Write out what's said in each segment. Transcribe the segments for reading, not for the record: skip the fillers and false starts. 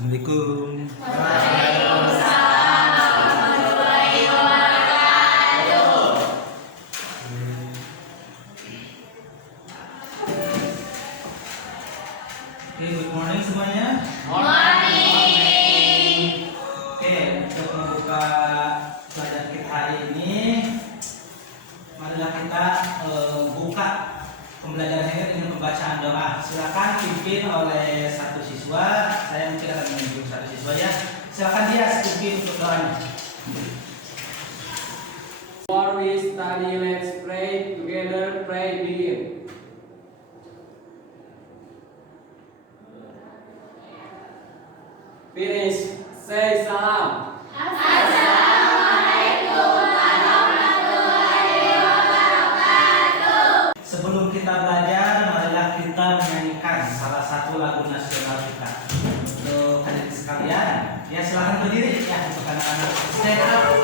Assalamualaikum. Waalaikumsalam warahmatullahi wabarakatuh. Oke, good morning semuanya. Morning. Oke, untuk membuka pelajaran kita hari ini, marilah kita buka pembelajaran ini dengan pembacaan doa. Silakan pimpin oleh satu siswa. Saya mungkin akan menunjuk satu siswa ya. Silakan dia pimpin untuk doanya. Before we study, let's pray together. Pray begin. Finish. Say salam. Assalamualaikum warahmatullahi wabarakatuh. Sebelum kita belajar, marilah kita menyanyikan salah satu lagu nasional kita. Untuk hadirin sekalian, ya silakan berdiri ya untuk anak-anak. Stand up.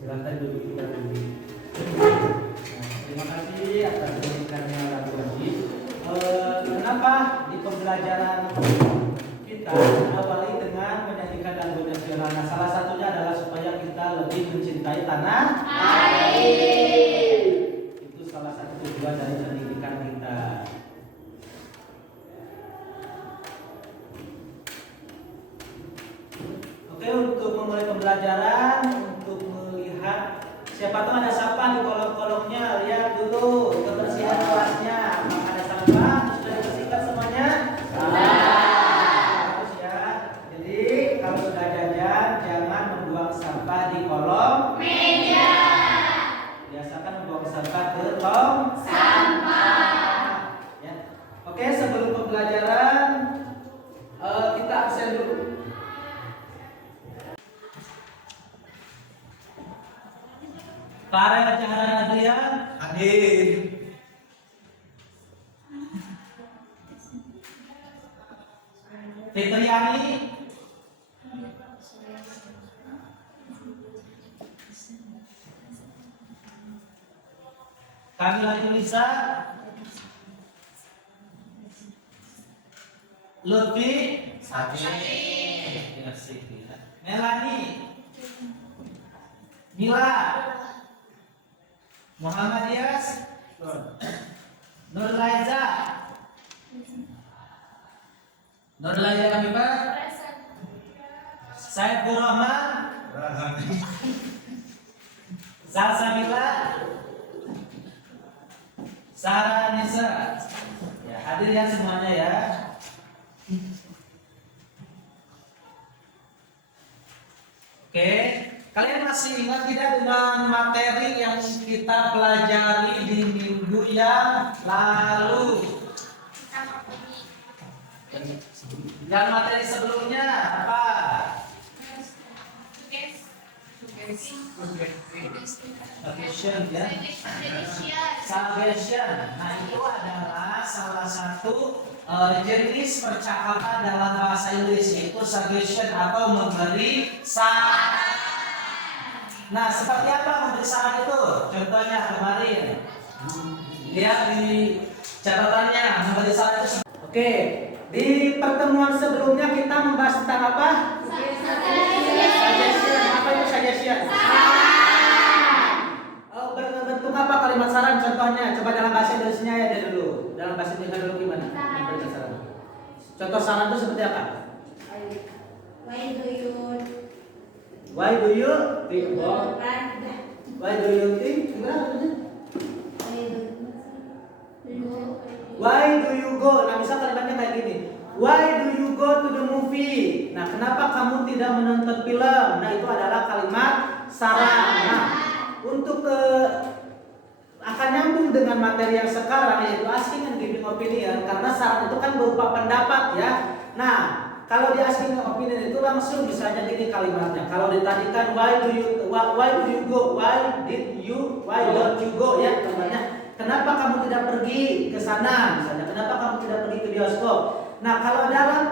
Silakan duduk kita dulu. Terima kasih atas pendidikannya lagu tadi. Kenapa di pembelajaran kita awali dengan menyanyikan lagu nasional? Nah, salah satunya adalah supaya kita lebih mencintai tanah Air. Itu salah satu tujuan dari pendidikan kita. Oke, untuk memulai pembelajaran, untuk melihat siapa tahu ada sampah di kolom-kolomnya, lihat dulu kebersihan kelasnya. Apakah ada sampah? Sudah dibersihkan semuanya? Bagus ya. Jadi kalau sudah jajan, jangan membuang sampah di kolom Meja. Biasakan membuang sampah ke tong Sampah. ya. Oke, sebelum pembelajaran kita absen dulu. Farel Cahara Adrian hadir. Fitriani Kamila Yulisa, Lutfi Melani, Mila, Muhammad Yas, Nur Laiza Hamibah, Said Rahman, Salsabila, Sarah Nisa. Ya, hadir ya semuanya ya. Oke, kalian masih ingat tidak dengan materi yang kita pelajari di minggu yang lalu? Yang materi sebelumnya apa? Suggestion ya. Suggestion. Nah, itu adalah salah satu jenis percakapan dalam bahasa Inggris, yaitu suggestion atau memberi saran. Nah, seperti apa memberi saran itu? Contohnya kemarin. Lihat di catatannya memberi saran itu. Oke, di pertemuan sebelumnya kita membahas tentang apa? Suggestion. Apa itu suggestion? Oh, berbentuk apa kalimat saran contohnya? Coba dalam bahasa Indonesia ya dulu. Dalam bahasa Indonesia dulu gimana? Memberikan saran. Contoh saran itu seperti apa? Why do you Why do you Think about. Why do you think? Gimana? Why do you go? Nah, misal kalimatnya kayak gini. Why do you go to the movie? Nah, kenapa kamu tidak menonton film? Nah, itu adalah kalimat saran. Nah, untuk akan nyambung dengan materi yang sekarang yaitu asking and giving opinion, karena saran itu kan berupa pendapat ya. Nah, kalau di asking and opinion itu langsung misalnya gini kalimatnya. Kalau ditadikan why do you go? Why don't you go ya kalimatnya. Kenapa kamu tidak pergi ke sana? Misalnya, kenapa kamu tidak pergi ke bioskop? Nah, kalau dalam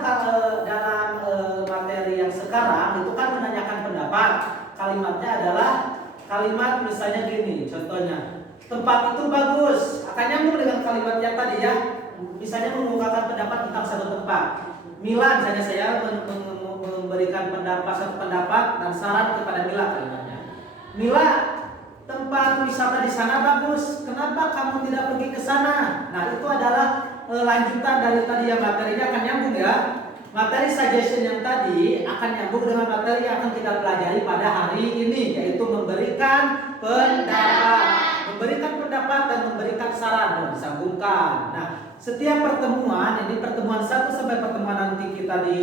materi yang sekarang itu kan menanyakan pendapat. Kalimatnya adalah kalimat misalnya gini, contohnya, tempat itu bagus. Akan nyambung dengan kalimat yang tadi ya. Misalnya mengungkapkan pendapat tentang satu tempat. Mila, misalnya saya memberikan satu pendapat dan saran kepada Mila kalimatnya. Mila, tempat wisata di sana bagus. Kenapa kamu tidak pergi ke sana? Nah, itu adalah lanjutan dari tadi yang materinya akan nyambung ya. Materi suggestion yang tadi akan nyambung dengan materi yang akan kita pelajari pada hari ini, yaitu memberikan pendapat dan memberikan saran dan disambungkan. Nah, setiap pertemuan, ini pertemuan 1 sampai pertemuan nanti kita di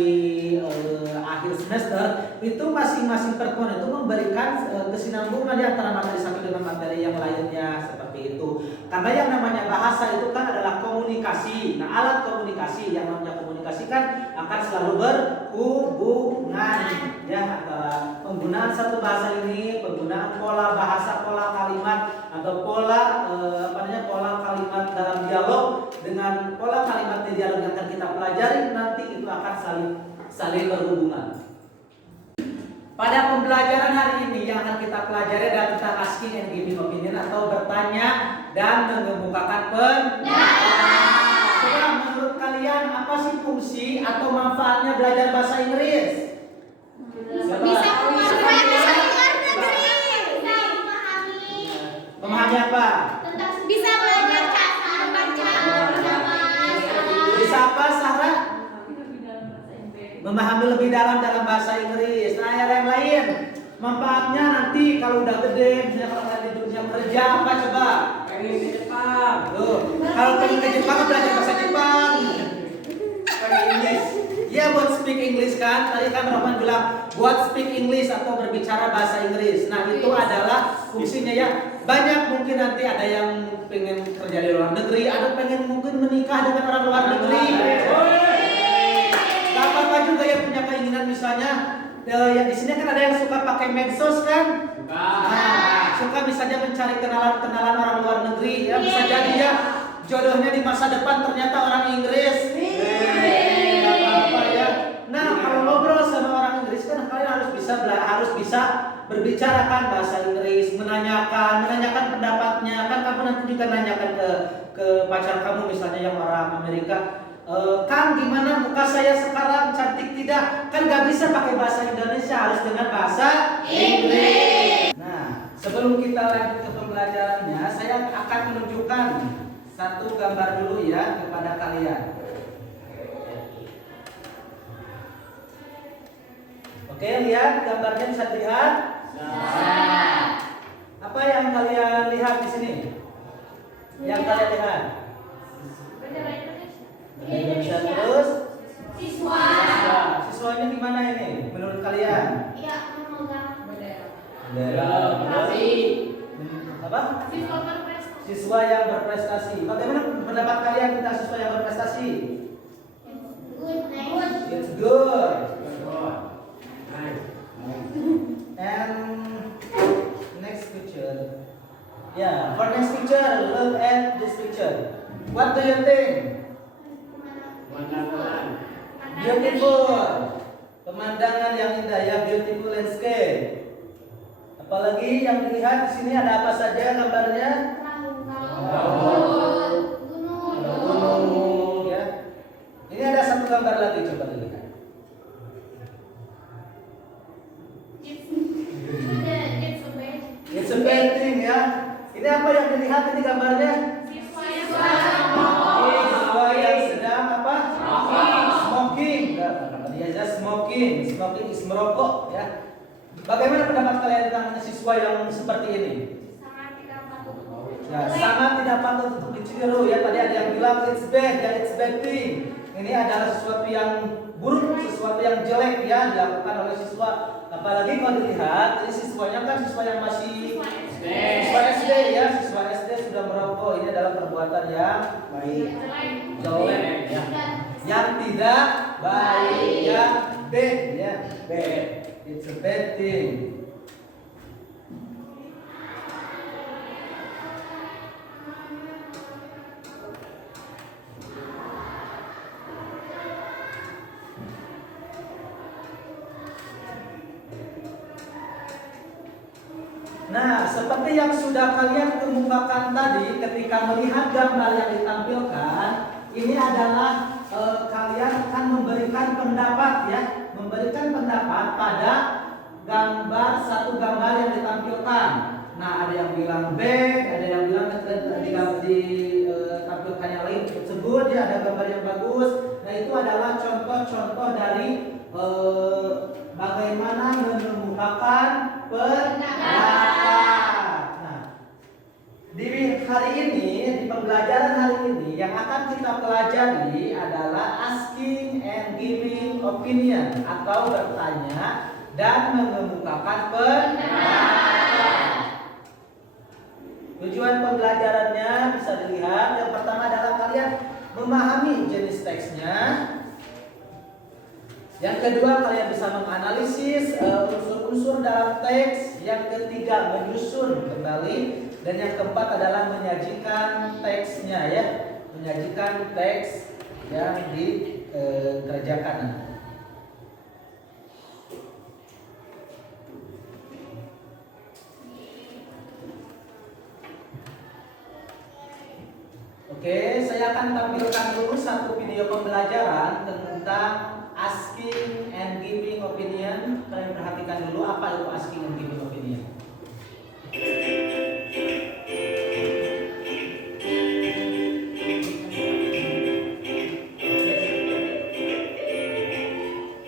akhir semester, itu masing-masing pertemuan itu memberikan kesinambungan di antara materi satu dengan materi yang lainnya seperti itu. Karena yang namanya bahasa itu kan adalah komunikasi. Nah, alat komunikasi, yang namanya komunikasi kan akan selalu berhubungan ya antara penggunaan satu bahasa ini, penggunaan pola bahasa, pola kalimat atau pola kalimat dalam dialog dengan pola kalimat di dialog yang akan kita pelajari nanti itu akan saling berhubungan. Pada pembelajaran hari ini yang akan kita pelajari adalah tentang asking and giving opinion atau bertanya dan mengemukakan pendapat. Coba menurut kalian apa sih fungsi atau manfaatnya belajar bahasa Inggris? bisa Memahami apa? bisa belajar membaca Bisa apa, Sarah? Memahami lebih dalam bahasa Inggris. Nah, yang lain manfaatnya nanti kalau udah gede, misalnya kalau di dunia kerja apa coba? Pengen ke Jepang. Tuh, kalau pengen ke Jepang belajar bahasa Jepang. Pakai Inggris. Ya, buat speak English kan. Tadi kan Roman bilang buat speak English atau berbicara bahasa Inggris. Nah, itu adalah fungsinya ya. Banyak mungkin nanti ada yang pengen kerja di luar negeri, ada pengen mungkin menikah dengan orang luar negeri. Gak apa-apa juga yang punya keinginan misalnya. Ya di sini kan ada yang suka pakai medsos kan? Nah, suka misalnya mencari kenalan orang luar negeri. Ya bisa jadi ya jodohnya di masa depan ternyata orang Inggris. Nah, kalau ngobrol sama orang Inggris kan kalian harus bisa berbicarakan bahasa Inggris, menanyakan pendapatnya. Kan kamu nanti juga nanyakan ke pacar kamu misalnya yang orang Amerika, Kang gimana muka saya sekarang, cantik tidak? Kan gak bisa pakai bahasa Indonesia, harus dengan bahasa Inggris. Nah, sebelum kita lanjut ke pembelajarannya, saya akan menunjukkan satu gambar dulu ya kepada kalian. Oke, lihat gambarnya, bisa dilihat? Apa yang kalian lihat di sini? Yang kalian lihat? Indonesia terus? Siswanya di mana ini? Menurut kalian? Bendera. Apa? Siswa yang berprestasi. Bagaimana pendapat kalian tentang siswa yang berprestasi? It's good. And next picture. Yeah, for next picture, look at this picture. What do you think? Beautiful. Pemandangan yang indah ya, beautiful landscape. Apalagi yang dilihat di sini ada apa saja gambarnya? Gunung ya. Ini ada satu gambar lagi, coba dilihat. It's a painting ya. Ini apa yang dilihat ini gambarnya? Siswa yang sedang apa? Smoking. Dia just smoking. Smoking is merokok ya. Bagaimana pendapat kalian tentang siswa yang seperti ini? Ya, sangat tidak patut untuk ditiru ya. Tadi ada yang bilang it's bad ya, it's bad thing. Ini adalah sesuatu yang buruk, sesuatu yang jelek ya dilakukan oleh siswa. Apalagi kalau dilihat, ini siswanya kan siswa yang masih siswa SD ya, siswa SD sudah merokok. Ini adalah perbuatan yang baik, jelek ya, yang tidak baik, yang bad ya, bad. It's a bad thing. Nah, seperti yang sudah kalian kemukakan tadi ketika melihat gambar yang ditampilkan, ini adalah kalian akan memberikan pendapat ya, memberikan pendapat pada satu gambar yang ditampilkan. Nah, ada yang bilang B, ada yang bilang ditampilkan yang lain tersebut ya, ada gambar yang bagus. Nah, itu adalah contoh-contoh dari bagaimana mengemukakan pendapat. Nah, di hari ini, di pembelajaran hari ini, yang akan kita pelajari adalah asking and giving opinion atau bertanya dan mengemukakan pendapat. Tujuan pembelajarannya bisa dilihat. Yang pertama adalah kalian memahami jenis teksnya. Yang kedua, kalian bisa menganalisis unsur-unsur dalam teks. Yang ketiga, menyusun kembali. Dan yang keempat adalah menyajikan teksnya ya, menyajikan teks yang dikerjakan. Oke, saya akan tampilkan dulu satu video pembelajaran tentang asking and giving opinion. Kalian perhatikan dulu apa itu asking and giving opinion.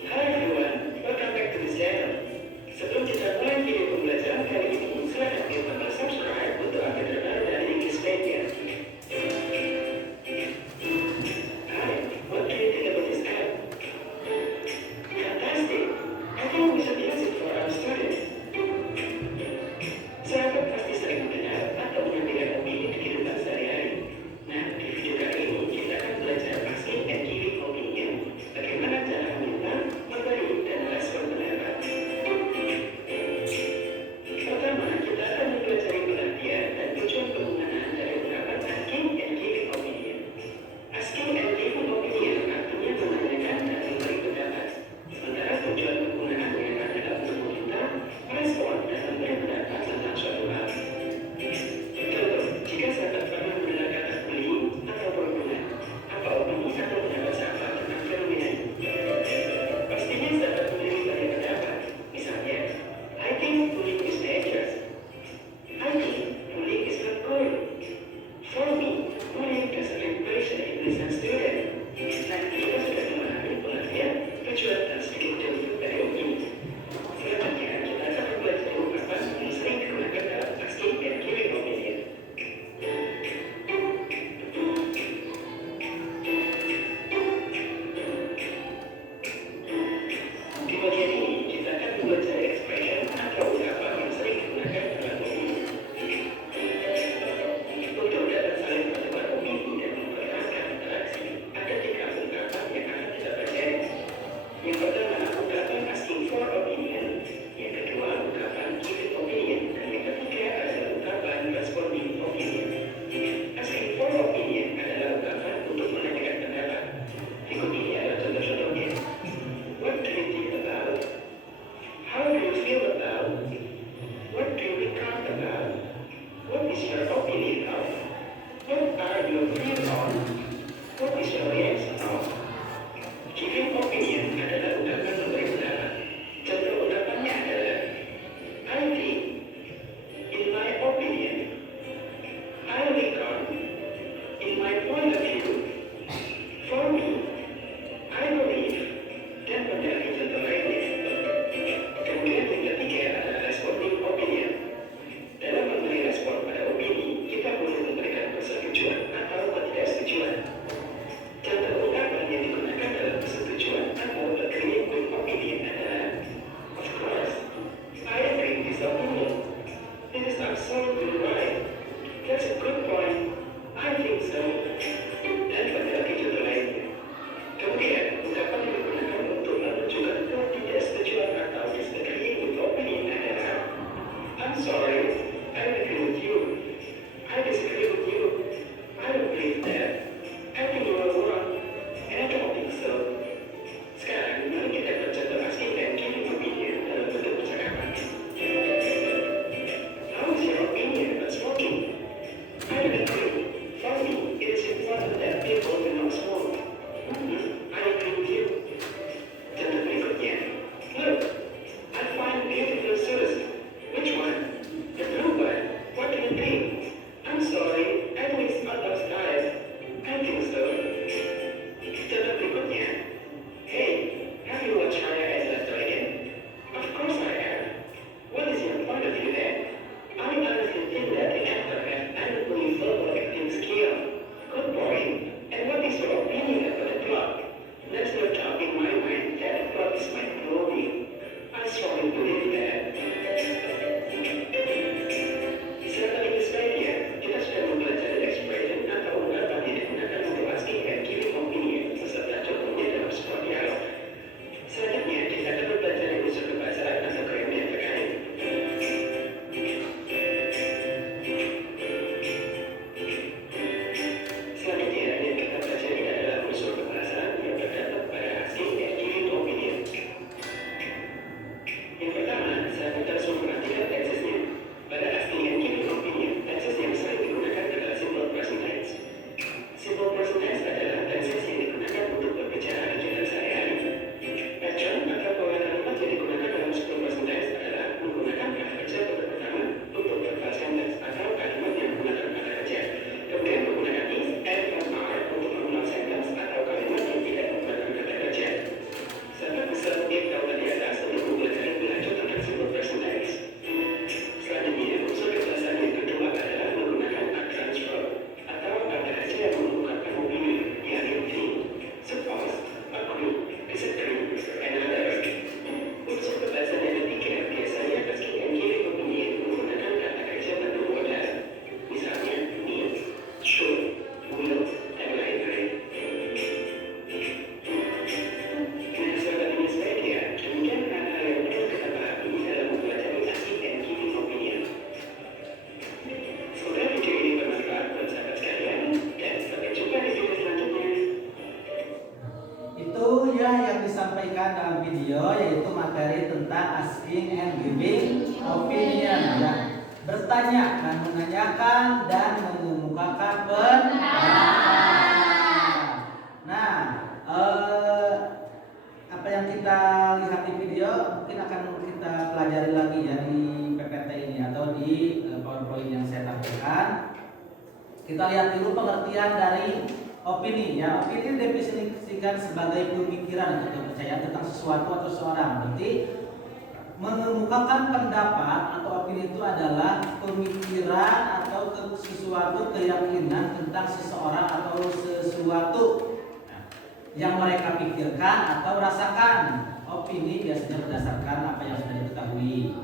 Hai everyone, welcome back to this channel. Sebelum kita mulai video pembelajaran kali ini, silahkan klik tombol subscribe untuk update terbaru dari English Media. Hi, what do you think about this app? Fantastic! I think we should use it for our students. included that. Silakan ini sebaiknya kita sudah mempelajari expression atau ungkapan yang digunakan untuk asking and giving opinion beserta contohnya dalam sebuah dialog. Selanjutnya kita akan mempelajari unsur kebahasaan atau grammar yang terkait. Selanjutnya yang kita pelajari adalah unsur kebahasaan yang terdapat pada asking and giving opinion. Yang pertama, saya minta semua perhatikan tenses-nya. Pada asking and giving opinion, tenses yang sering digunakan adalah simple present tense. Simple present tense adalah tenses yang digunakan untuk berbicara kegiatan sehari-hari. Action atau pola kalimat yang digunakan dalam simple present tense adalah menggunakan kata kerja pada pertama untuk verbal sentence atau kalimat yang menggunakan kata kerja. Kemudian menggunakan is, and are untuk nominal sentence atau kalimat yang tidak menggunakan kata kerja. Sahabat bisa melihat tautan di atas untuk mempelajari lebih lanjut tentang simple present tense. Selanjutnya, unsur kebahasaan yang kedua adalah menggunakan utterance verb atau kata kerja yang mengungkapkan opini, yakni think, suppose, agree, disagree, and others. Unsur kebahasaan yang ketiga biasanya asking and giving opinion menggunakan kata kerja bentuk modal, misalnya need, should, will, dan lain-lain. Nah, sahabat ini sebaiknya, demikian hal-hal yang perlu kita pahami dalam mempelajari asking and giving opinion. Semoga video ini bermanfaat buat sahabat sekalian, dan sampai jumpa di video selanjutnya. Itu ya yang disampaikan dalam video, yaitu materi tentang asking and giving opinion ya. Bertanya dan menanyakan dan mengemukakan pendapat. Nah, apa yang kita lihat di video mungkin akan kita pelajari lagi ya di PPT ini atau di PowerPoint yang saya tampilkan. Kita lihat dulu pengertian dari opini ya. Opini definisikan sebagai pemikiran atau kepercayaan tentang sesuatu atau seorang. Berarti mengemukakan pendapat atau opini itu adalah pemikiran atau sesuatu keyakinan tentang seseorang atau sesuatu yang mereka pikirkan atau rasakan. Opini biasanya berdasarkan apa yang sudah diketahui.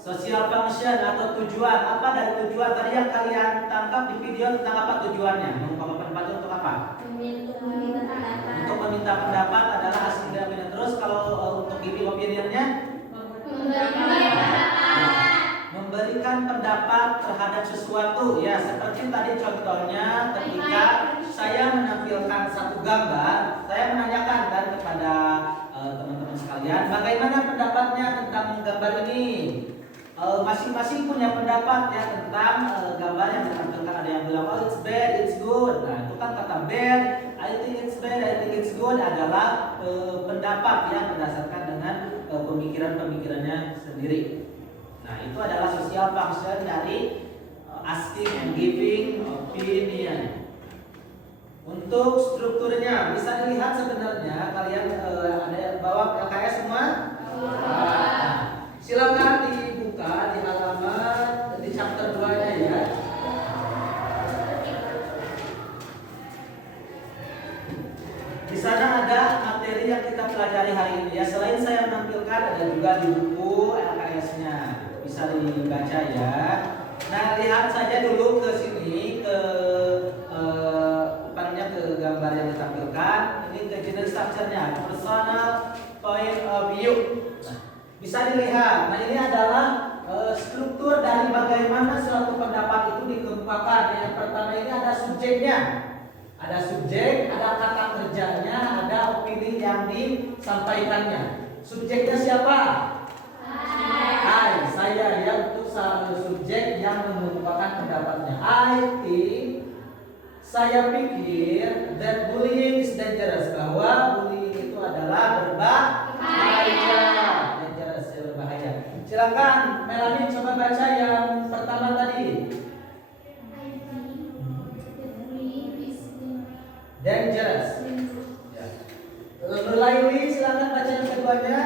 Social function atau tujuan. Apa dari tujuan tadi yang kalian tangkap di video tentang apa tujuannya? Mengungkapkan pendapat itu untuk apa? Untuk meminta pendapat adalah asking dan opinion. Terus kalau untuk giving opinionnya? Memberikan pendapat terhadap sesuatu ya, seperti tadi contohnya ketika saya menampilkan satu gambar, saya menanyakan kan kepada teman-teman sekalian, bagaimana pendapatnya tentang gambar ini? Masing-masing punya pendapat ya tentang gambar yang ditampilkan. Ada yang bilang oh it's bad, it's good. Nah itu kan kata bad, I think it's bad, I think it's good adalah pendapat yang berdasarkan dengan pemikiran-pemikirannya sendiri. Nah itu adalah social function dari asking and giving opinion. Untuk strukturnya bisa dilihat sebenarnya kalian ada bawa LKS semua? Nah, silakan dibuka di halaman di chapter 2-nya ya. Di sana ada materi yang kita pelajari hari ini ya. Selain saya menampilkan ada juga di buku LKS-nya. Bisa dibaca ya. Nah, lihat saja dulu ke sini ke ke gambar yang ditampilkan. Ini ke general structure-nya, personal point of view. Nah, bisa dilihat. Nah, ini adalah struktur dari bagaimana suatu pendapat itu dikemukakan. Yang pertama ini ada subjeknya. Ada subjek, ada kata kerjanya, ada opini yang disampaikannya. Subjeknya siapa? I, saya ya, untuk subjek yang mengemukakan pendapatnya. I think, saya pikir that bullying is dangerous, bahwa bullying itu adalah berbahaya. Dangerous, berbahaya. Silakan Melanie coba baca yang pertama tadi. Dangerous. Ya. Nurlaili silakan baca yang keduanya.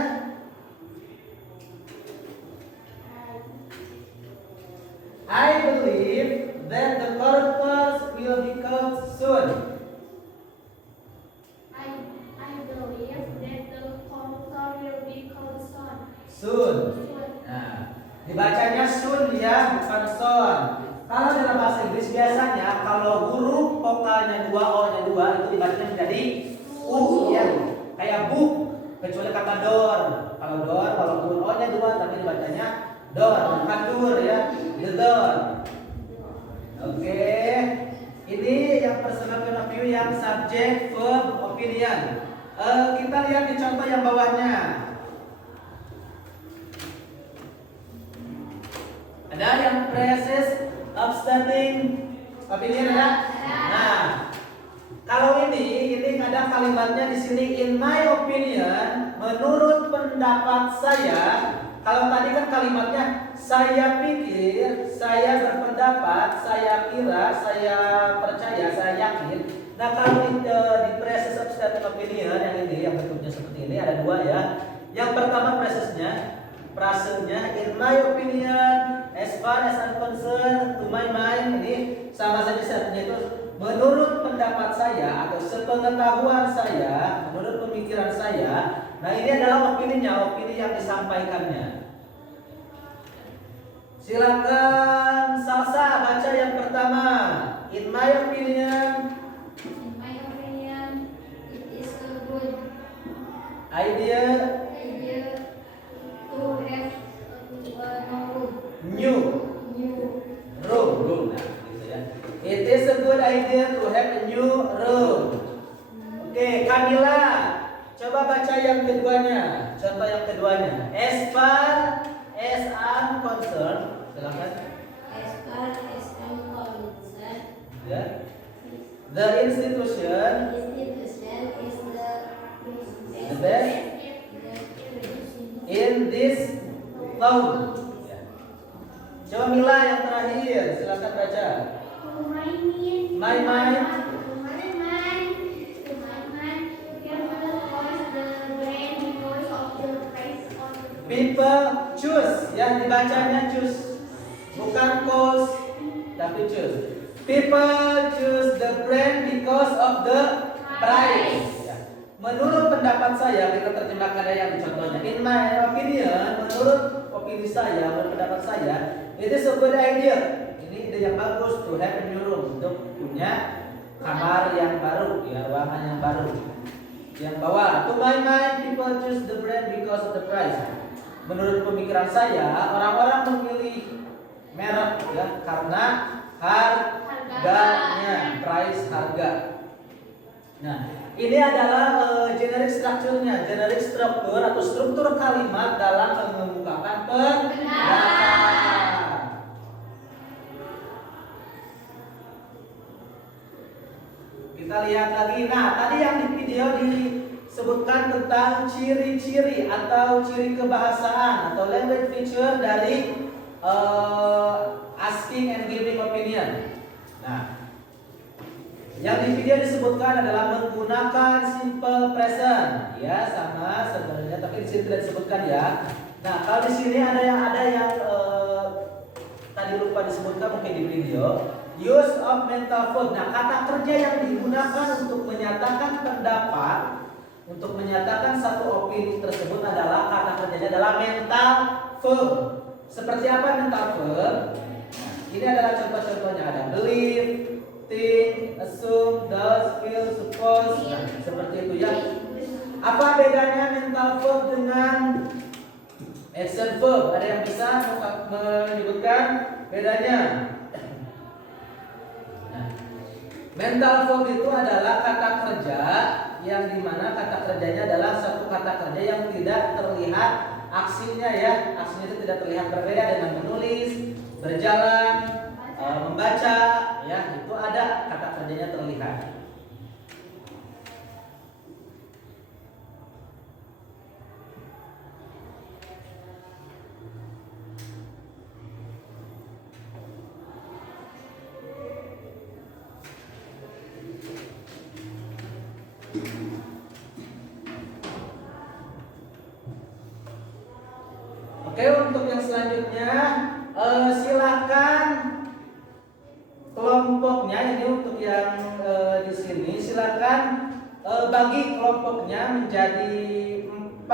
I believe that the corruptors will be caught soon. jadi u ya. Kayak book, kecuali kata door. Kalau door walaupun o-nya dua tapi dibacanya door, bukan dur ya. The door. Oke. Ini yang personal point of view yang subject verb opinion. Kita lihat di contoh yang bawahnya. Ada yang phrases of standing opinion ada? Nah, kalau ini kadang kalimatnya di sini in my opinion, menurut pendapat saya. Kalau tadi kan kalimatnya saya pikir, saya berpendapat, saya kira, saya percaya, saya yakin. Nah, kalau di phrases of standing opinion yang ini yang bentuknya seperti ini ada dua ya. Yang pertama frasenya in my opinion, as far as I'm concerned, to my mind, ini sama saja artinya itu menurut pendapat saya atau sepengetahuan saya, menurut pemikiran saya. Nah, ini adalah opininya, opini yang disampaikannya. Silakan Salsa baca yang pertama. In my opinion, it is a good idea idea to have new room. Nah, gitu ya. It is a good idea to have a new room. Oke, Kamila, coba baca yang keduanya. Contoh yang keduanya. As far as I'm concerned, silakan. as far as I'm concerned, Ya. The institution is the best in this town. Ya. Coba Mila yang terakhir, silakan baca. To my mind, My mind. People choose, yang dibacanya choose, bukan cause, tapi choose. People choose the brand because of the price. Ya. Menurut pendapat saya, kita terjemahkan ada yang contohnya. In my opinion, menurut opini saya, menurut pendapat saya, it is a good idea. Ini ide yang bagus to have a new room, untuk punya kamar yang baru, ya, ruangan yang baru. Yang bawah, to my mind, people choose the brand because of the price. Menurut pemikiran saya, orang-orang memilih merek ya karena harganya, price harga. Nah, ini adalah generic structure-nya, generic struktur atau struktur kalimat dalam mengemukakan pendapat. Kita lihat lagi. Nah, tadi yang di video disebutkan tentang ciri-ciri atau ciri kebahasaan atau language feature dari asking and giving opinion. Nah, yang di video disebutkan adalah menggunakan simple present, ya sama sebenarnya, tapi di sini tidak disebutkan ya. Nah, kalau di sini ada yang tadi lupa disebutkan mungkin di video. Use of mental verb. Nah, kata kerja yang digunakan untuk menyatakan pendapat, untuk menyatakan satu opini tersebut adalah kata kerjanya adalah mental verb. Seperti apa mental verb? Nah, ini adalah contoh-contohnya, ada believe, think, assume, does, feel, suppose. Nah, seperti itu ya. Apa bedanya mental verb dengan action verb? Ada yang bisa menyebutkan bedanya? Nah, mental verb itu adalah kata kerja yang dimana kata kerjanya adalah satu kata kerja yang tidak terlihat aksinya ya. Aksinya itu tidak terlihat, berbeda dengan menulis, berjalan, membaca ya, itu ada kata kerjanya terlihat. Oke, untuk yang selanjutnya silakan kelompoknya, ini untuk yang di sini silakan bagi kelompoknya menjadi 4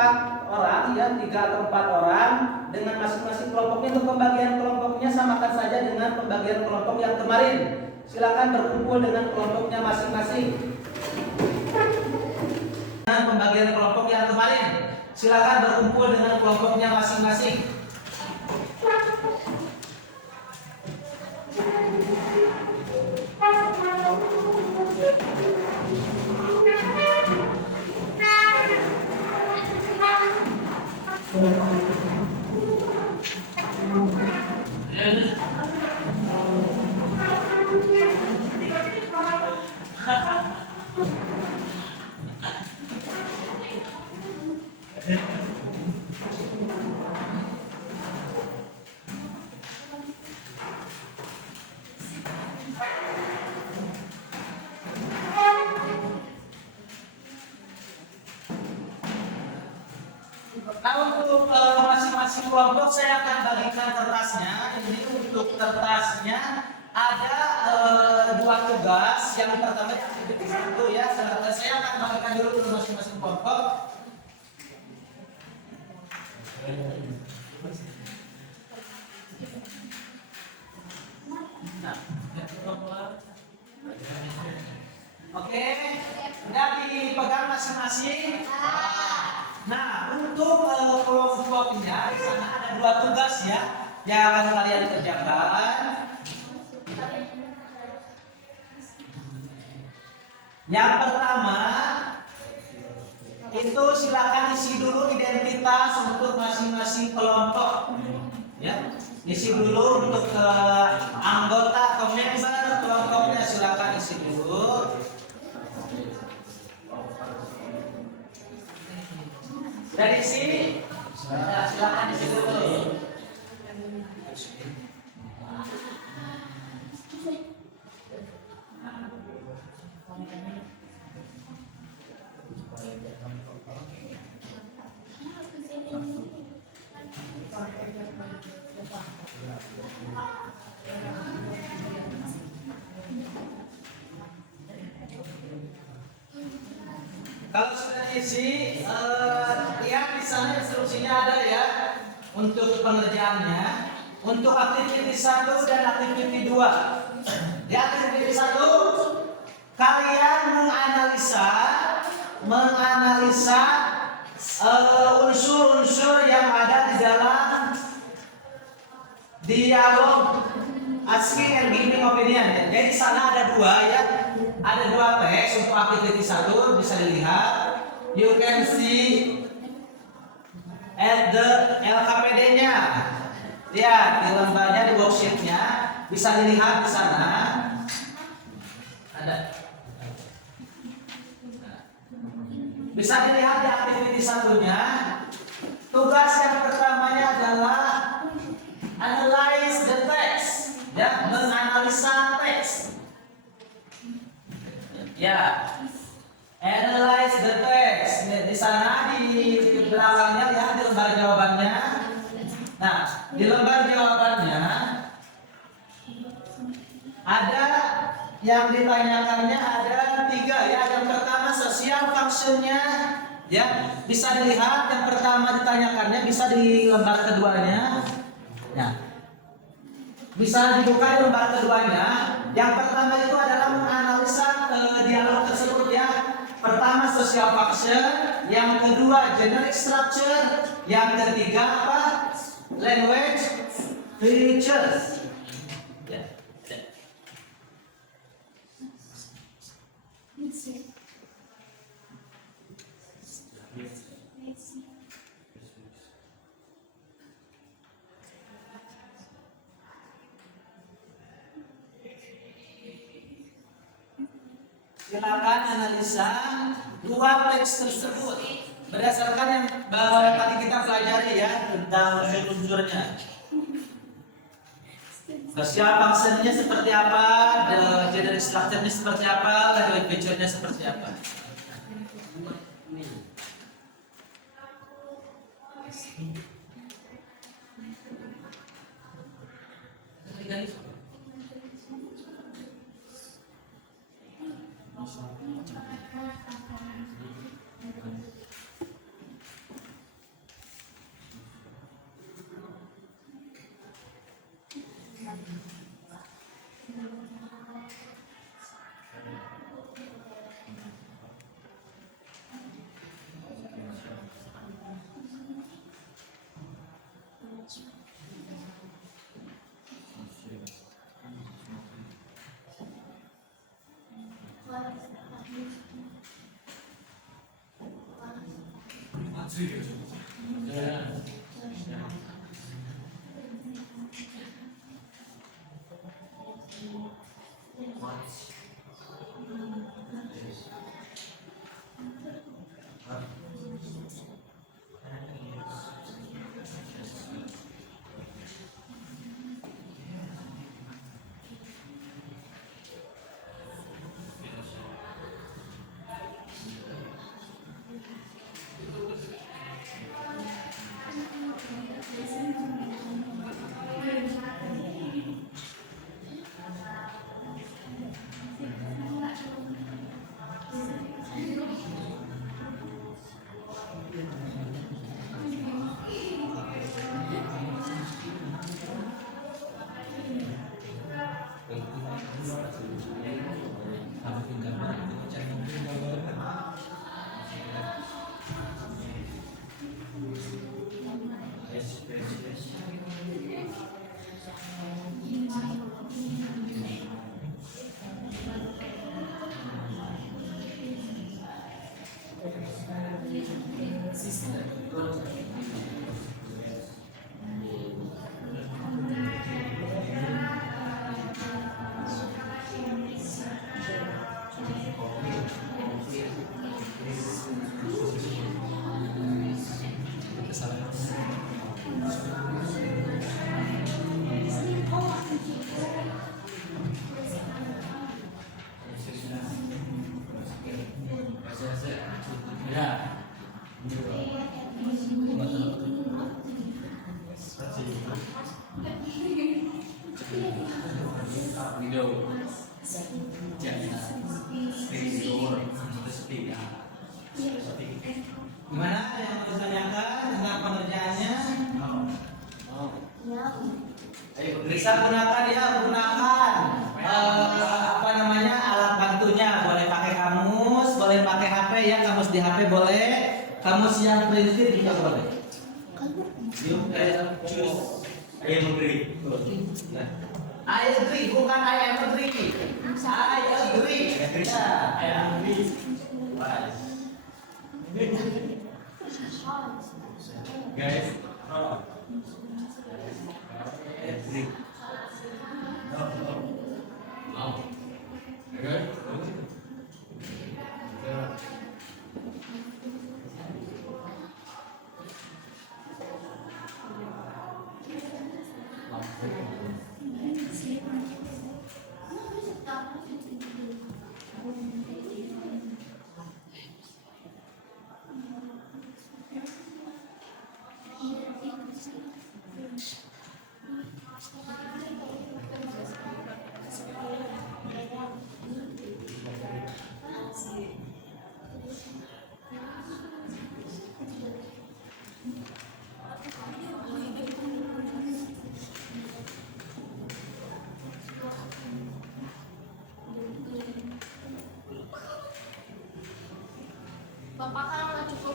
orang ya, 3 atau 4 orang dengan masing-masing kelompoknya. Untuk pembagian kelompoknya samakan saja dengan pembagian kelompok yang kemarin. Silakan berkumpul dengan kelompoknya masing-masing. silakan berkumpul dengan kelompoknya masing-masing. Nah, untuk masing-masing kelompok saya akan bagikan kertasnya. Ini untuk kertasnya ada dua tugas. Yang pertama aktivitas satu ya. Saya akan bagikan dulu ke masing-masing kelompok. Nah, oke, udah dipegang masing-masing. Nah, untuk kelompoknya di sana ada dua tugas ya yang akan kalian kerjakan. Yang pertama itu silakan isi dulu identitas untuk masing-masing kelompok. Ya, isi dulu untuk anggota atau member kelompoknya, silakan isi dulu. Dari sini, silakan di situ dulu. Kalau sudah diisi, lihat di sana instruksinya ada ya untuk pengerjaannya. Untuk aktivitas 1 dan aktivitas 2. Di aktivitas 1, kalian menganalisa unsur-unsur yang ada di dalam dialog asking and giving opinion. Jadi di sana ada dua ya. Ada dua teks untuk aktivitas 1, bisa dilihat. You can see at the LKPD-nya. Lihat di lembarnya, di worksheet-nya, bisa dilihat di sana. Ada. Bisa dilihat di aktivitas 1-nya. Tugas yang pertamanya adalah analyze the text. Ya, menganalisa teks. Ya, analyze the text. Di sana di belakangnya lihat di lembar jawabannya. Nah, di lembar jawabannya ada yang ditanyakannya ada 3 ya. Yang pertama social function-nya ya, bisa dilihat yang pertama ditanyakannya, bisa di lembar keduanya. Nah, bisa dibuka di lembar keduanya. Yang pertama itu adalah menganalisa dialog tersebut ya. Pertama social function, yang kedua generic structure, yang ketiga apa? Language features. Ya. Silakan analisa dua teks tersebut berdasarkan yang tadi kita pelajari ya tentang unsur-unsurnya. Social function-nya seperti apa, generic structure-nya seperti apa, language feature-nya seperti apa. Gimana yang mau ditanyakan tentang pengerjaannya? Bisa gunakan ya, gunakan apa namanya alat bantunya. Boleh pakai kamus, boleh pakai HP ya, kamus di HP boleh, kamus yang printed juga boleh. Yuk, I agree. I agree, bukan I am agree. I agree. Ya, I agree. Guys, agree. Bapak kan nggak cukup.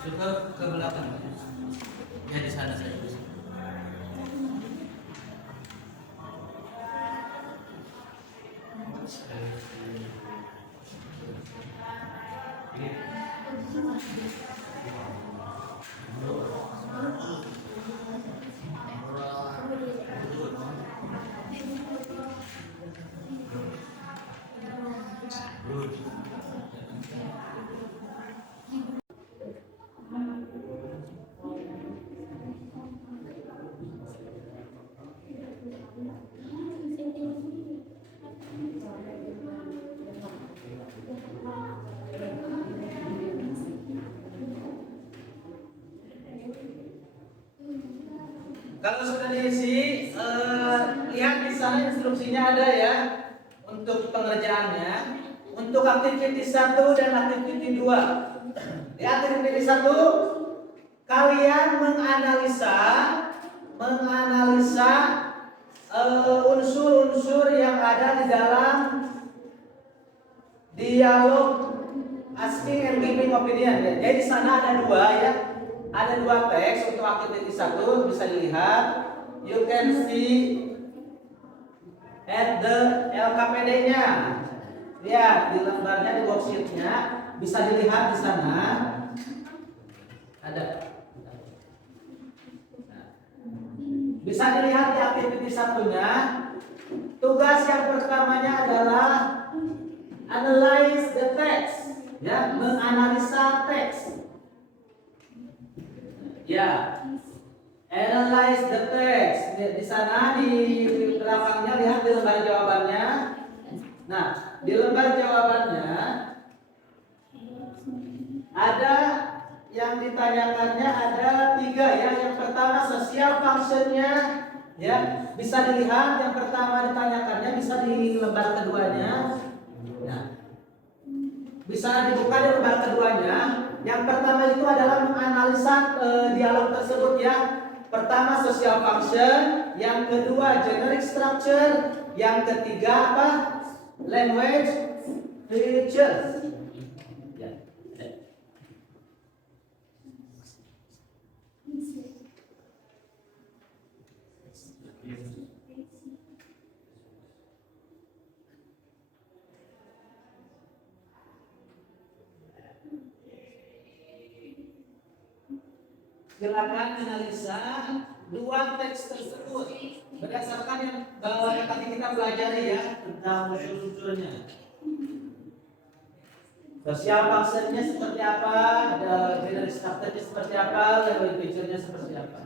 Cukup ke belakang. Ya di sana saja. Kalau sudah diisi, lihat di sana instruksinya ada ya untuk pengerjaannya. Untuk aktiviti 1 dan aktiviti 2. Di aktiviti 1 kalian menganalisa unsur-unsur yang ada di dalam dialog asking and giving opinion. Jadi di sana ada dua ya. Ada dua teks untuk aktiviti 1 bisa dilihat. You can see at the LKPD-nya. Lihat di lembarnya di worksheetnya bisa dilihat di sana ada. Bisa dilihat di aktiviti satunya. Tugas yang pertamanya adalah analyze the text, ya, menganalisa teks. Ya, analyze the text. Di sana di belakangnya lihat di lembar jawabannya. Nah, di lembar jawabannya ada yang ditanyakannya ada 3 ya. Yang pertama sosial functionnya, ya, bisa dilihat yang pertama ditanyakannya bisa di lembar keduanya. Nah, bisa dibuka di lembar keduanya. Yang pertama itu adalah menganalisa dialog tersebut ya. Pertama social function, yang kedua generic structure, yang ketiga apa? Language features. Ya. Silakan analisa 2 teks tersebut berdasarkan yang tadi kita pelajari ya tentang unsur-unsurnya. Sosial functionnya seperti apa, generic structure-nya seperti apa, language feature-nya seperti apa.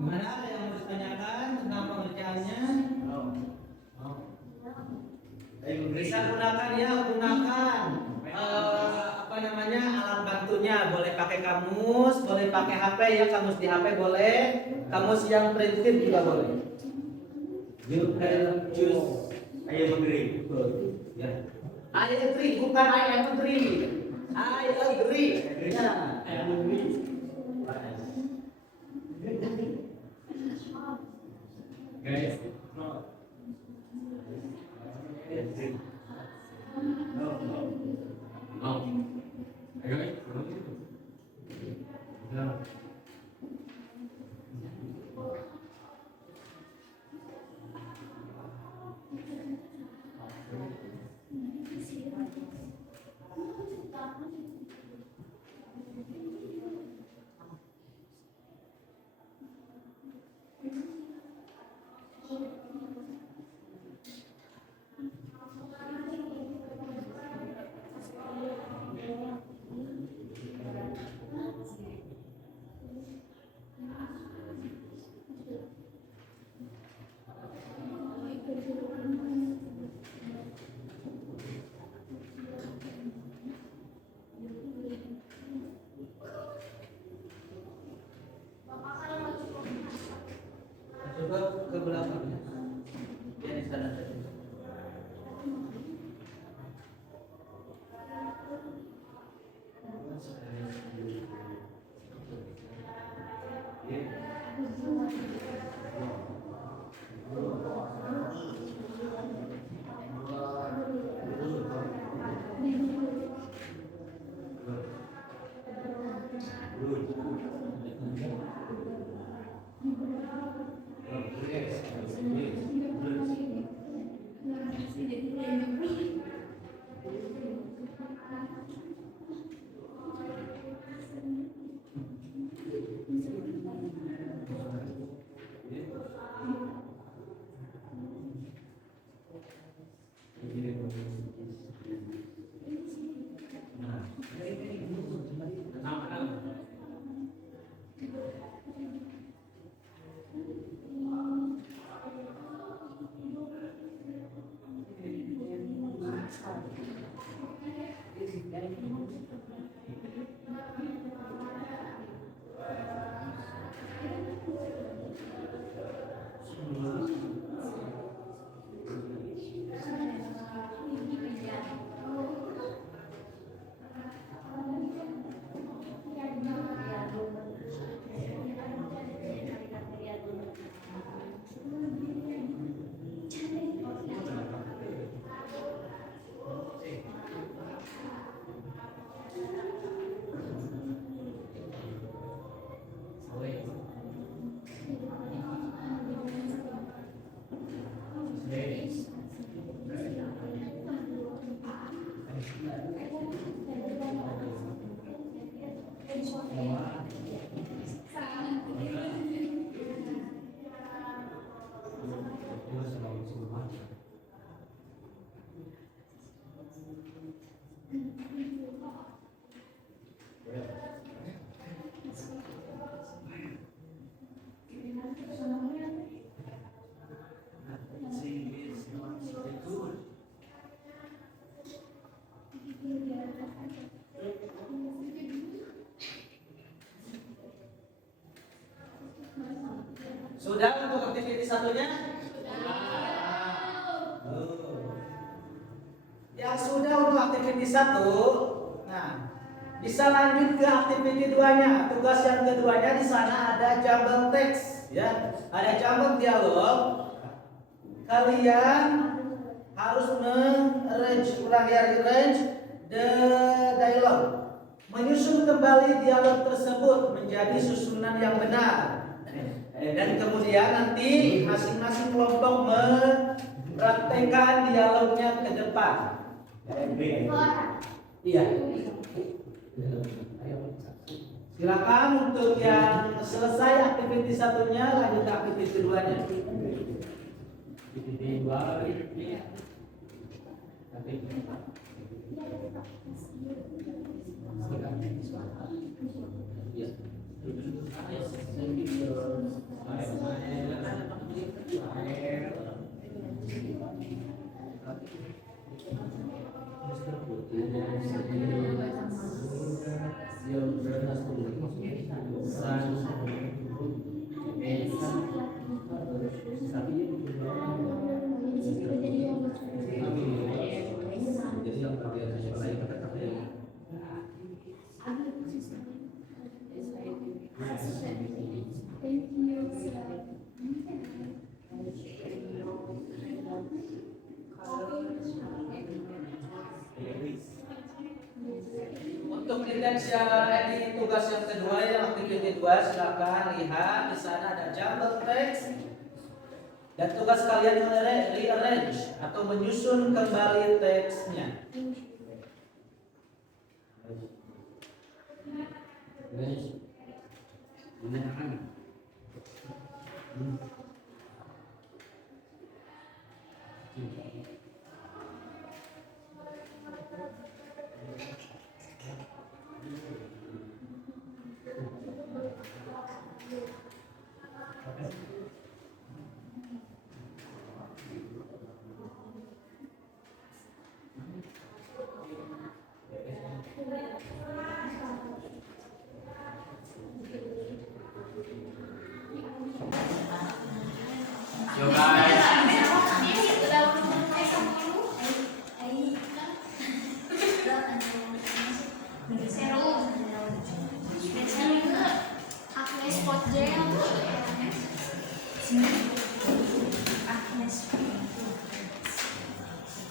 Gimana, ada yang mau ditanyakan tentang pengerjaannya? Bisa gunakan ya, gunakan apa namanya alat bantunya. Boleh pakai kamus, boleh pakai HP ya, kamus di HP boleh, kamus yang printed juga boleh. You can choose. I agree. Ya. I agree, bukan I agree. I agree. Ya, I agree. Guys, Sudah untuk aktiviti satunya? Yang sudah untuk aktiviti 1, nah bisa lanjut ke aktiviti 2-nya. Tugas yang keduanya di sana ada jumble text, ya, ada jumble dialog. Kalian harus rearrange the dialog, menyusun kembali dialog tersebut menjadi susunan yang benar. Dan kemudian nanti masing-masing kelompok mempraktekkan dialognya ke depan. Iya. Silakan untuk yang selesai aktiviti 1-nya lanjut ke aktiviti 2-nya. Aktiviti 2. Untuk intens ini tugas yang kedua, yang aktiviti 2, silakan lihat di sana ada jumble text. Dan tugas kalian rearrange atau menyusun kembali teksnya. Yo guys.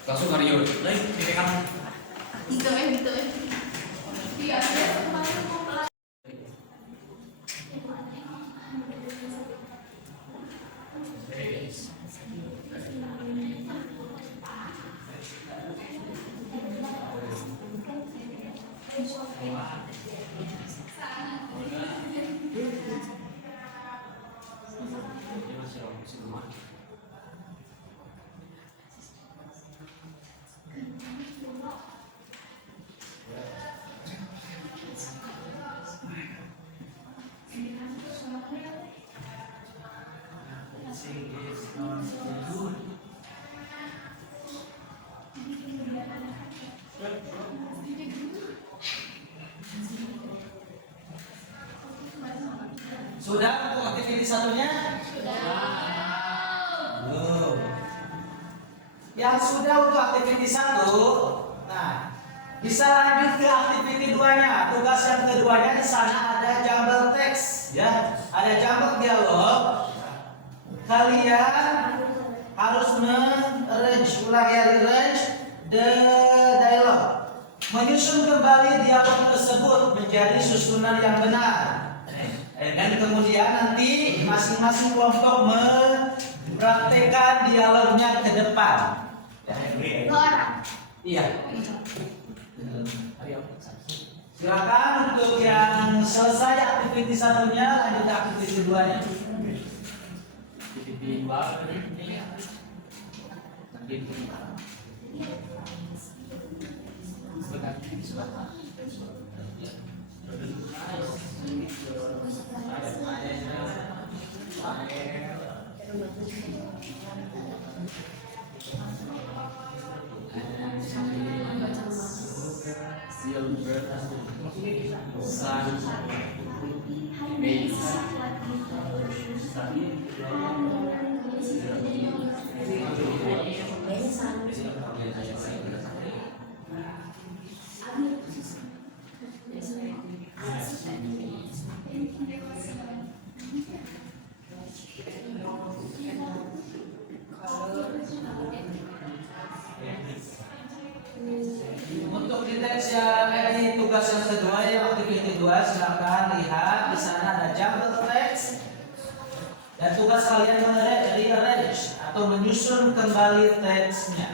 Langsung hari yo. Lain ini kan Gitu. Iya, kemarin mau kelas. Sudah untuk aktiviti 1-nya? Belum. Yang sudah untuk aktiviti 1, nah bisa lanjut ke aktiviti 2-nya. Tugas yang keduanya di sana ada jumble text, ya, ada jumble dialog. Kalian harus rearrange the dialog, menyusun kembali dialog tersebut menjadi susunan yang benar. Dan kemudian nanti masing-masing kelompok mempraktekkan dialognya ke depan. Iya. Silakan untuk yang selesai aktiviti 1-nya lanjut ke aktiviti 2-nya. aktiviti 2. Sebentar. Silver, sun, base, Untuk di teks yang ini tugas yang kedua, yang aktiviti 2, silakan lihat di sana ada jumble text dan tugas kalian rearrange atau menyusun kembali teksnya.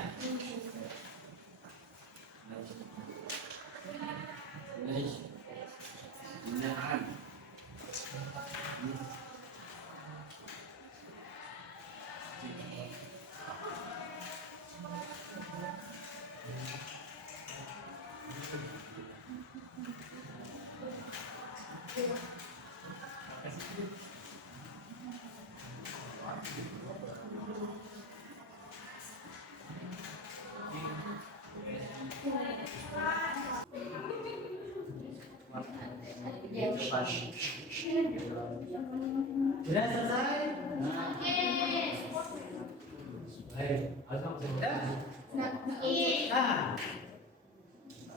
Sudah selesai? Nah,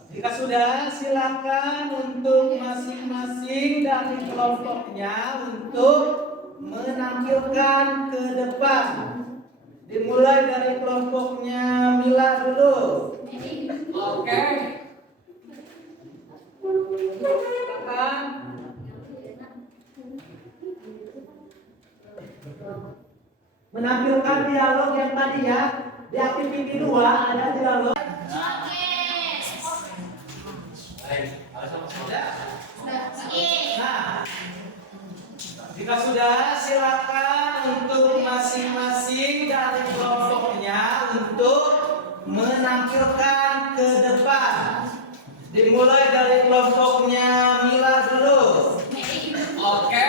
jika sudah, silakan untuk masing-masing dari kelompoknya untuk menampilkan ke depan. Dimulai dari kelompoknya Mila dulu. Oke. Silakan. Menampilkan dialog yang tadi ya. Di aktiviti 2 ada dialog. Nah, jika sudah, silakan untuk masing-masing dari kelompoknya untuk menampilkan ke depan. Dimulai dari kelompoknya Mila dulu. Oke.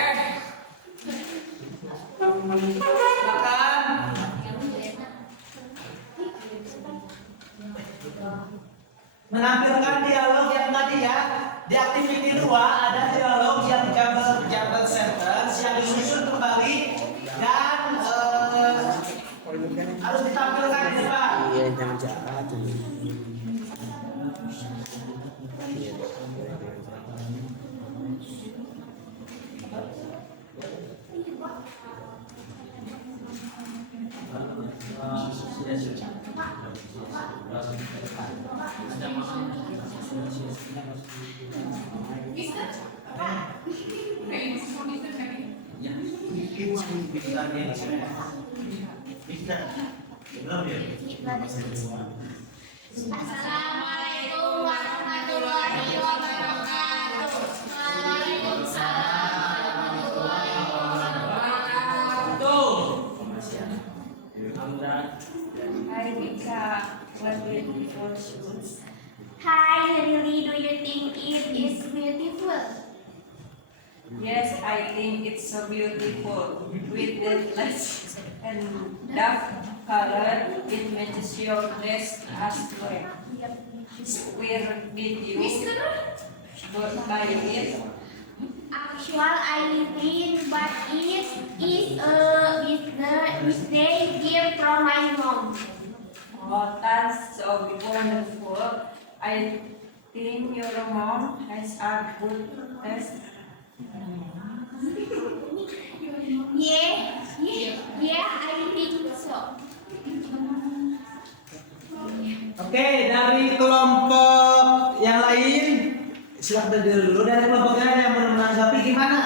Silakan. Menampilkan dialog yang tadi ya. Di aktiviti 2 ada dialog yang jumble sentence yang disusun kembali dan harus ditampilkan di depan. Iya, jangan jahat. Assalamualaikum warahmatullahi wabarakatuh. Waalaikumsalam warahmatullahi wabarakatuh. Hi, Mika. What beautiful shoes. Hi, really, do you think it is beautiful? Yes, I think it's so beautiful. With the light and dark color, it matches your dress as well. Where did you buy it? Actual, I did, but it is a birthday gift from my mom. Oh, that's so wonderful. I think your mom has a good taste. Yeah, I think so. Oke, dari kelompok yang lain silakan dulu. Dari kelompoknya yang belum menanggapi gimana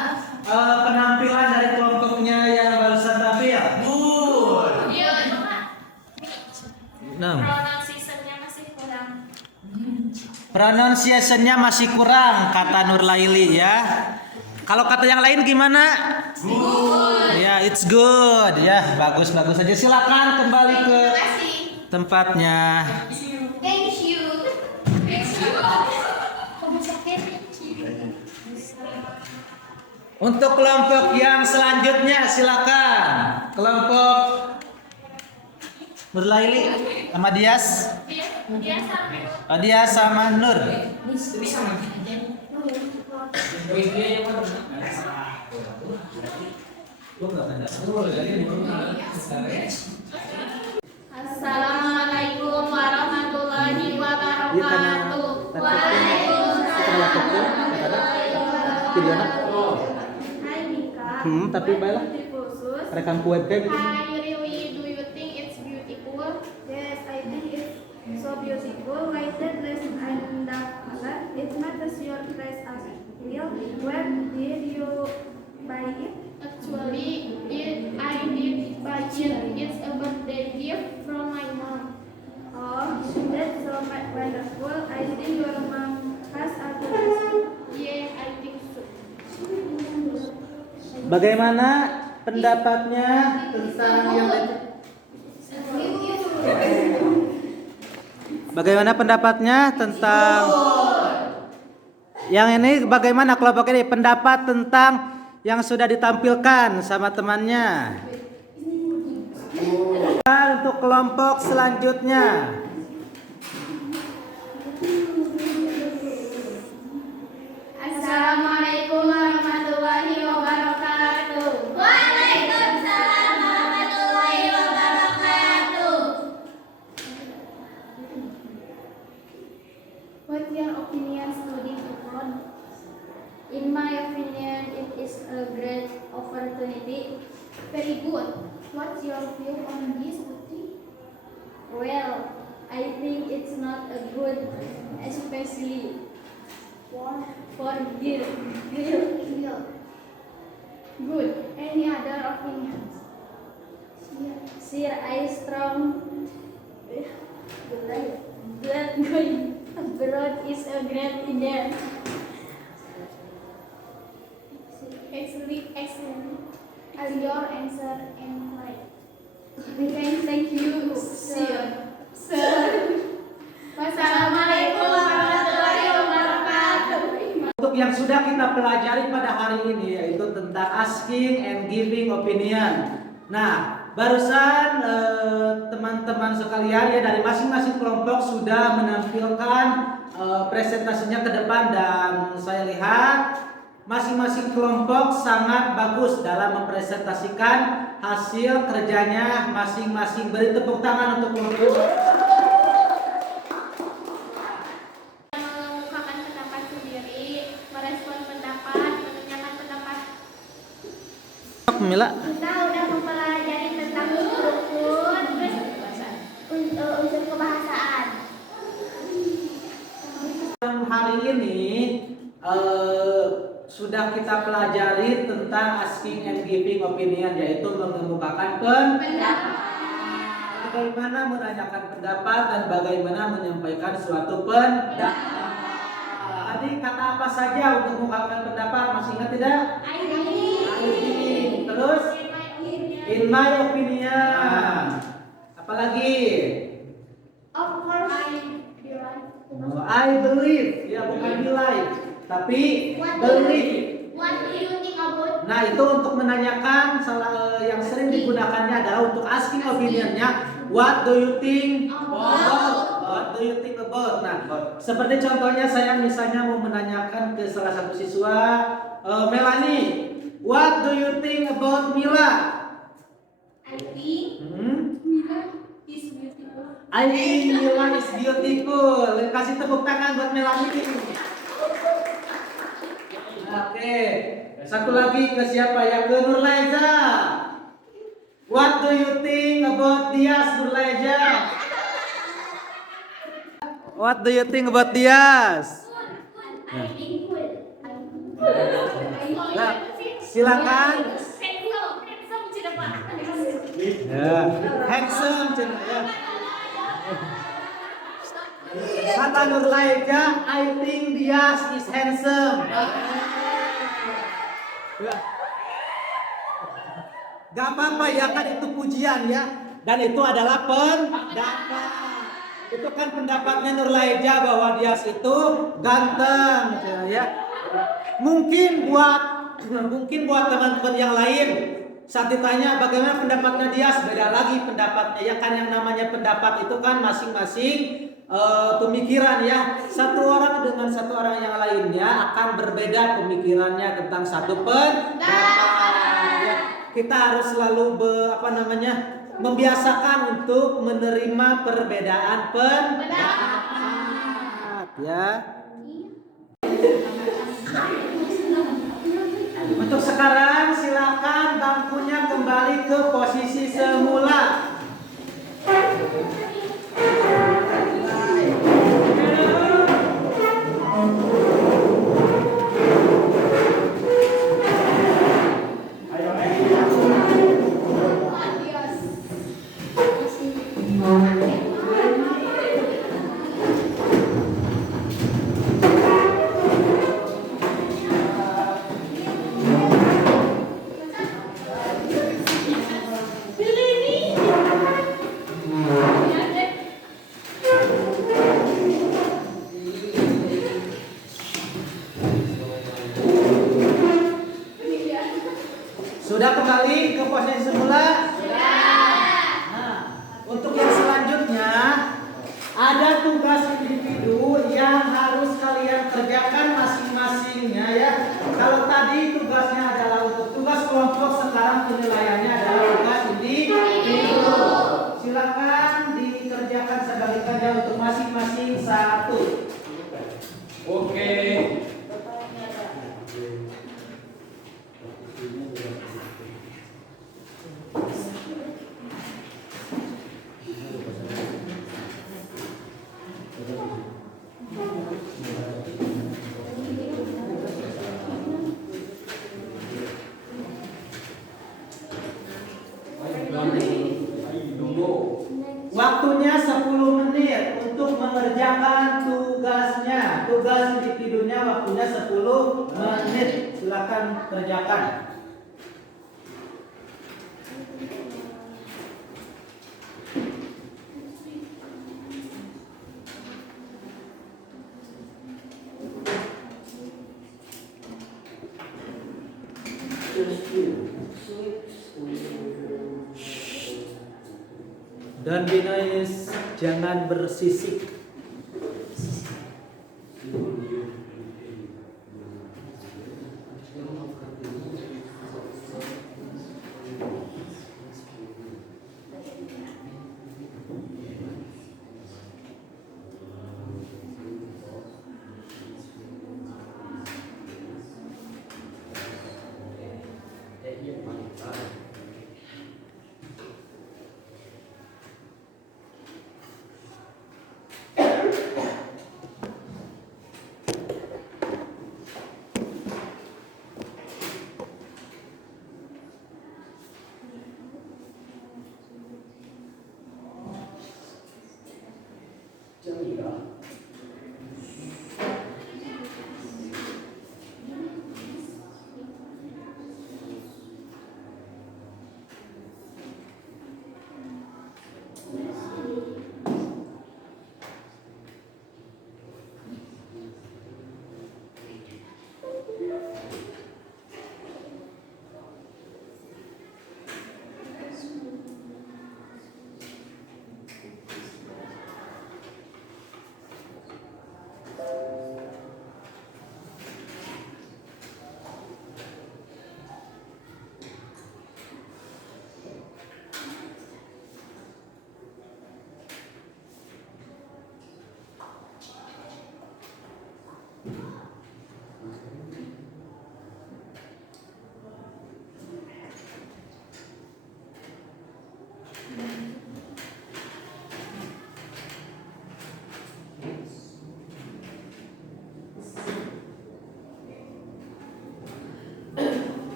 penampilan dari kelompoknya yang barusan tampil? Iya, cuma Nah, pronunciation-nya masih kurang. pronunciation-nya masih kurang kata Nur Laili ya. Kalau kata yang lain gimana? Good. Ya, it's good. Ya, bagus-bagus aja. Silakan kembali ke Terima kasih. tempatnya. Thank you. Thank you. Untuk kelompok yang selanjutnya silakan. Kelompok Nur Laili sama Dias. Dias sama Nur. Assalamualaikum warahmatullahi wabarakatuh. Waalaikumsalam warahmatullahi wabarakatuh. Hai Mika. Tapi baiklah. Khusus. Rekam webcam. Hi, really, do you think it's beautiful? Yes, I think it's so beautiful. Lighted, less and dark color. It matters your taste as well. Where did you buy it? Actually, I did buy it. It's a birthday gift from my mom. Oh, that's so wonderful. I think your mom has a good taste. Yeah, I think so. Bagaimana pendapatnya tentang yang Bagaimana pendapatnya tentang yang ini? Bagaimana kelompok ini pendapat tentang yang sudah ditampilkan sama temannya? Untuk kelompok selanjutnya. Assalamualaikum warahmatullahi wabarakatuh. Waalaikumsalam warahmatullahi wabarakatuh. What's your opinion studying abroad? In my opinion, it is a great opportunity. Very good. What's your view on this, Putri? Well, I think it's not a good, especially for girl. Good. Any other opinions? Sir, I strong that going abroad is a great idea. Excellent. As your answer and right. Thank you, sir. Wassalamualaikum warahmatullahi wabarakatuh. Untuk yang sudah kita pelajari pada hari ini yaitu tentang asking and giving opinion. Nah, barusan teman-teman sekalian ya dari masing-masing kelompok sudah menampilkan presentasinya ke depan dan saya lihat masing-masing kelompok sangat bagus dalam mempresentasikan hasil kerjanya masing-masing. Beri tepuk tangan untuk kelompok. Mengungkapkan pendapat sendiri, merespon pendapat, menanyakan pendapat. Mila. Kita udah mempelajari tentang rukun, terus unsur kebahasaan. Hari ini sudah kita pelajari tentang asking and giving opinion, yaitu mengemukakan pendapat. Bagaimana menanyakan pendapat dan bagaimana menyampaikan suatu pendapat. Tadi kata apa saja untuk mengungkapkan pendapat? Masih ingat tidak? I think. Terus? In my opinion. Apalagi? Of course, I believe. Ya, bukan nilai, tapi believe. What do you think about? Nah, itu untuk menanyakan yang sering digunakannya adalah untuk asking opinionnya. What do you think about? What do you think about? Nah, seperti contohnya saya misalnya mau menanyakan ke salah satu siswa, Melanie, what do you think about Mila? I think Mila is beautiful. I think Mila is beautiful. Kasih tepuk tangan buat Melanie. Oke, satu lagi ke siapa ya? Ke Nurlaiza. What do you think about Dias, Nurlaiza? What do you think about Dias? I think cool. Nah, silakan. Handsome sudah Pak. Ya, handsome ya. Kata Nurlaiza, I think Dias is handsome. Gak apa-apa ya, kan itu pujian ya. Dan itu adalah pendapat. Itu kan pendapatnya Nurlaiza bahwa Dias itu ganteng ya. Mungkin buat mungkin buat teman-teman yang lain saat ditanya bagaimana pendapatnya dia, beda lagi pendapatnya ya kan. Yang namanya pendapat itu kan masing-masing pemikiran ya. Satu orang dengan satu orang yang lainnya akan berbeda pemikirannya tentang satu pendapat ya. Kita harus selalu membiasakan untuk menerima perbedaan pendapat ya. Untuk sekarang silakan bangkunya kembali ke posisi semula. Sudah kembali ke posisi semula? Nah, untuk yang selanjutnya ada tugas individu yang harus kalian kerjakan masing-masingnya ya. Kalau tadi tugasnya adalah untuk tugas kelompok, sekarang penilaiannya adalah tugas individu. Silakan dikerjakan sebalikannya untuk masing-masing satu. Oke. Waktunya 10 menit untuk mengerjakan tugasnya. Tugas individunya waktunya 10 menit. Silakan kerjakan. Dan Binais jangan bersisik.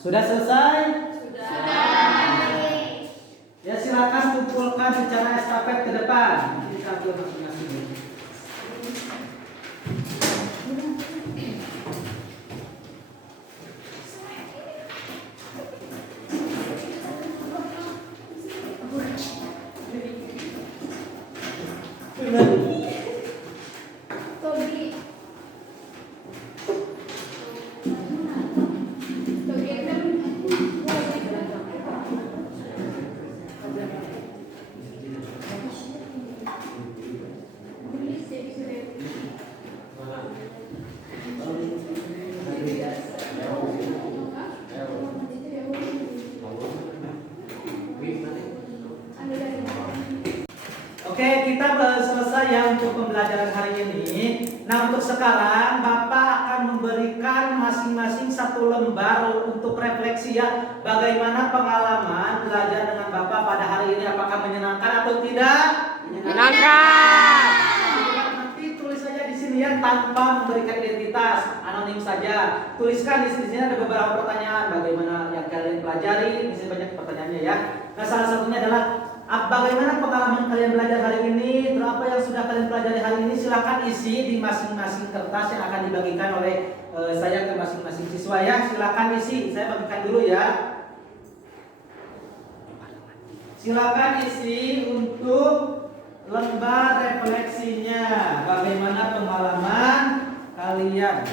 Sudah selesai? Sudah. Ya silakan kumpulkan secara estafet ke depan. Kita ambil masing-masing. Togi. Oke, kita selesai ya untuk pembelajaran hari ini. Nah, untuk sekarang Bapak akan memberikan masing-masing satu lembar untuk refleksi ya. Bagaimana pengalaman belajar dengan Bapak pada hari ini? Apakah menyenangkan atau tidak? Menyenangkan. Nanti tulis saja di sini ya tanpa memberikan identitas, anonim saja. Tuliskan di sini ada beberapa pertanyaan. Bagaimana yang kalian pelajari? Di sini banyak pertanyaannya ya. Nah, salah satunya adalah bagaimana pengalaman kalian belajar hari ini? Terus apa yang sudah kalian pelajari hari ini? Silakan isi di masing-masing kertas yang akan dibagikan oleh saya ke masing-masing siswa ya. Silakan isi. Saya bagikan dulu ya. Silakan isi untuk lembar refleksinya. Bagaimana pengalaman kalian?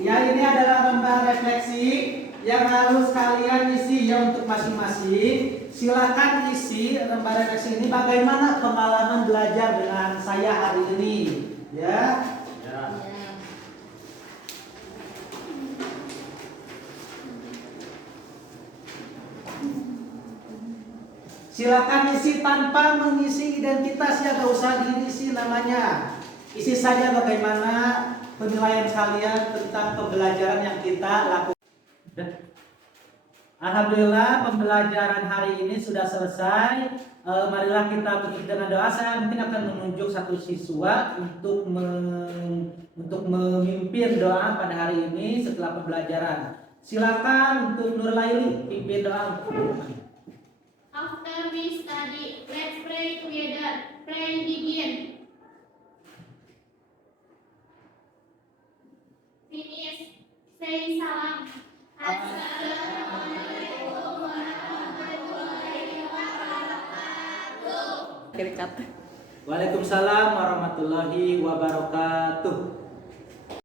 Ya, ini adalah lembar refleksi yang harus kalian isi ya untuk masing-masing. Silakan isi lembar refleksi ini bagaimana pengalaman belajar dengan saya hari ini ya. Silakan isi tanpa mengisi identitas ya, gak usah diisi namanya. Isi saja bagaimana penilaian kalian tentang pembelajaran yang kita lakukan. Alhamdulillah pembelajaran hari ini sudah selesai. Marilah kita tutup dengan doa. Saya mungkin akan menunjuk satu siswa untuk memimpin doa pada hari ini setelah pembelajaran. Silakan untuk Nurlayuli pimpin doa untuk hari. After we study, let's pray together. Pray begin. Finish. Say salam. Assalamualaikum warahmatullahi wabarakatuh. Waalaikumsalam warahmatullahi wabarakatuh.